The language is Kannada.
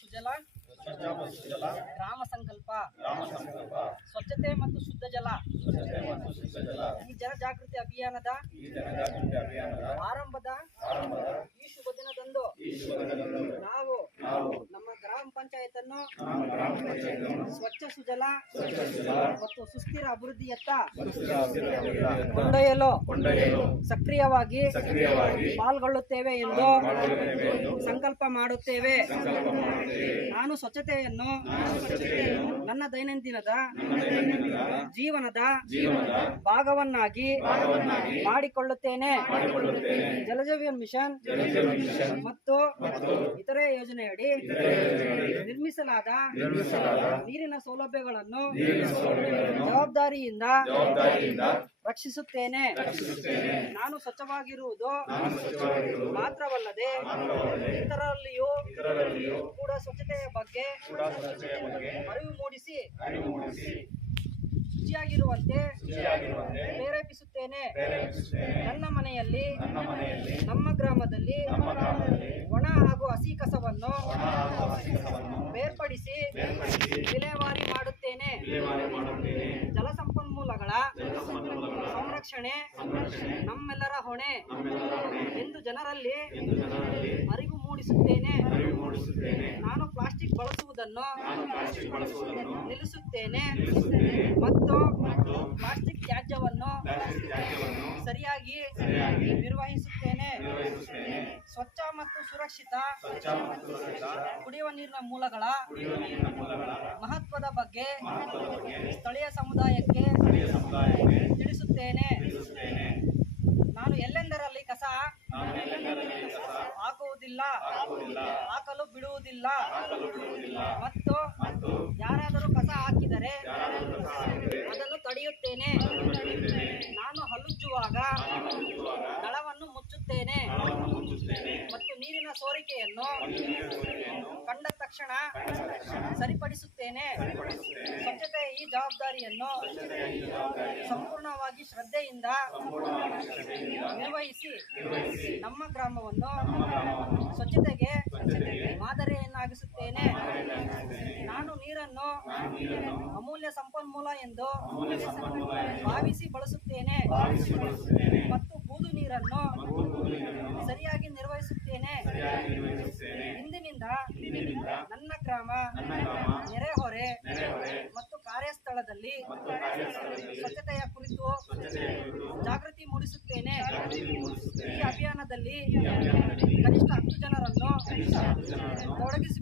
ಸುಜಲ ಗ್ರಾಮ ಸಂಕಲ್ಪ ಸ್ವಚ್ಛತೆ ಮತ್ತು ಶುದ್ಧ ಜಲ ಈ ಜನಜಾಗೃತಿ ಅಭಿಯಾನದ ಆರಂಭದ ಈ ಶುಭ ದಿನದಂದು ನಾವು ನಮ್ಮ ಗ್ರಾಮ ಪಂಚಾಯತ್ ಅನ್ನು ಸ್ವಚ್ಛ ಸುಜಲ ಮತ್ತು ಸುಸ್ಥಿರ ಅಭಿವೃದ್ಧಿಯತ್ತ ಕೊಂಡೊಯ್ಯಲು ಸಕ್ರಿಯವಾಗಿ ಪಾಲ್ಗೊಳ್ಳುತ್ತೇವೆ ಎಂದು ಸಂಕಲ್ಪ ಮಾಡುತ್ತೇವೆ. ನಾನು ಸ್ವಚ್ಛತೆಯನ್ನು ನನ್ನ ದೈನಂದಿನದ ಜೀವನದ ಭಾಗವನ್ನಾಗಿ ಮಾಡಿಕೊಳ್ಳುತ್ತೇನೆ. ಜಲಜೀವನ್ ಮಿಷನ್ ಮತ್ತು ಇತರೆ ಯೋಜನೆಯಡಿ ನಿರ್ಮಿಸಲಾದ ನೀರಿನ ಸೌಲಭ್ಯಗಳನ್ನು ಜವಾಬ್ದಾರಿಯಿಂದ ರಕ್ಷಿಸುತ್ತೇನೆ. ನಾನು ಸ್ವಚ್ಛವಾಗಿರುವುದು ಮಾತ್ರವಲ್ಲದೆ ಇತರರಲ್ಲಿಯೂ ಕೂಡ ಸ್ವಚ್ಛತೆಯ ಬಗ್ಗೆ ಅರಿವು ಮೂಡಿಸಿ ಶುಚಿಯಾಗಿರುವಂತೆ ಪ್ರೇರೇಪಿಸುತ್ತೇನೆ. ನನ್ನ ಮನೆಯಲ್ಲಿ ನಮ್ಮ ಗ್ರಾಮದಲ್ಲಿ ಒಣ ಹಾಗೂ ಹಸಿ ಕಸವನ್ನು ಬೇರ್ಪಡಿಸಿ ವಿಲೇವಾರಿ ಮಾಡುತ್ತೇನೆ. ಜಲಸಂಪನ್ಮೂಲಗಳ ಸಂರಕ್ಷಣೆ ನಮ್ಮೆಲ್ಲರ ಹೊಣೆ ಎಂದು ಜನರಲ್ಲಿ ಅರಿವು ಮೂಡಿಸುತ್ತೇನೆ. ನಾನು ಪ್ಲಾಸ್ಟಿಕ್ ಬಳಸುವುದನ್ನು ನಿಲ್ಲಿಸುತ್ತೇನೆ ಮತ್ತು ಪ್ಲಾಸ್ಟಿಕ್ ತ್ಯಾಜ್ಯವನ್ನು ಸರಿಯಾಗಿ ನಿರ್ವಹಿಸುತ್ತೇನೆ. ಸ್ವಚ್ಛ ಮತ್ತು ಸುರಕ್ಷಿತ ಕುಡಿಯುವ ನೀರಿನ ಮೂಲಗಳ ಮಹತ್ವದ ಬಗ್ಗೆ ಸ್ಥಳೀಯ ಸಮುದಾಯಕ್ಕೆ ತಿಳಿಸುತ್ತೇನೆ. ನಾನು ಎಲ್ಲೆಂದರಲ್ಲಿ ಕಸ ಹಾಕಲು ಬಿಡುವುದಿಲ್ಲ ಮತ್ತು ಯಾರಾದರೂ ಕಸ ಹಾಕಿದರೆ ಅದನ್ನು ತಡೆಯುತ್ತೇನೆ. ನಾನು ಹಲ್ಲುಜ್ಜುವಾಗ ನಳವನ್ನು ಮುಚ್ಚುತ್ತೇನೆ ಮತ್ತು ನೀರಿನ ಸೋರಿಕೆಯನ್ನು ಕಂಡ ತಕ್ಷಣ ಸರಿಪಡಿಸುತ್ತೇನೆ. ಸ್ವಚ್ಛತೆಯ ಈ ಜವಾಬ್ದಾರಿಯನ್ನು ಸಂಪೂರ್ಣವಾಗಿ ಶ್ರದ್ಧೆಯಿಂದ ನಿರ್ವಹಿಸಿ ನಮ್ಮ ಗ್ರಾಮವನ್ನು ಸ್ವಚ್ಛತೆಗೆ ಮಾದರಿಯನ್ನಾಗಿಸುತ್ತೇನೆ. ನಾನು ನೀರನ್ನು ಅಮೂಲ್ಯ ಸಂಪನ್ಮೂಲ ಎಂದು ಭಾವಿಸಿ ಬಳಸುತ್ತೇನೆ ಮತ್ತು ಬೂದು ನೀರನ್ನು ಸರಿಯಾಗಿ ನಿರ್ವಹಿಸುತ್ತೇನೆ. ಇಂದಿನಿಂದ ನನ್ನ ಗ್ರಾಮ ನೆರೆಹೊರೆ ಮತ್ತು ಕಾರ್ಯಸ್ಥಳದಲ್ಲಿ ಸ್ವಚ್ಛತೆಯ ಕುರಿತು ಜಾಗೃತಿ ಮೂಡಿಸುತ್ತೇನೆ. ಈ ಅಭಿಯಾನದಲ್ಲಿ ಕನಿಷ್ಠ 10 ಜನರನ್ನು ತೊಡಗಿಸಿಕೊಂಡು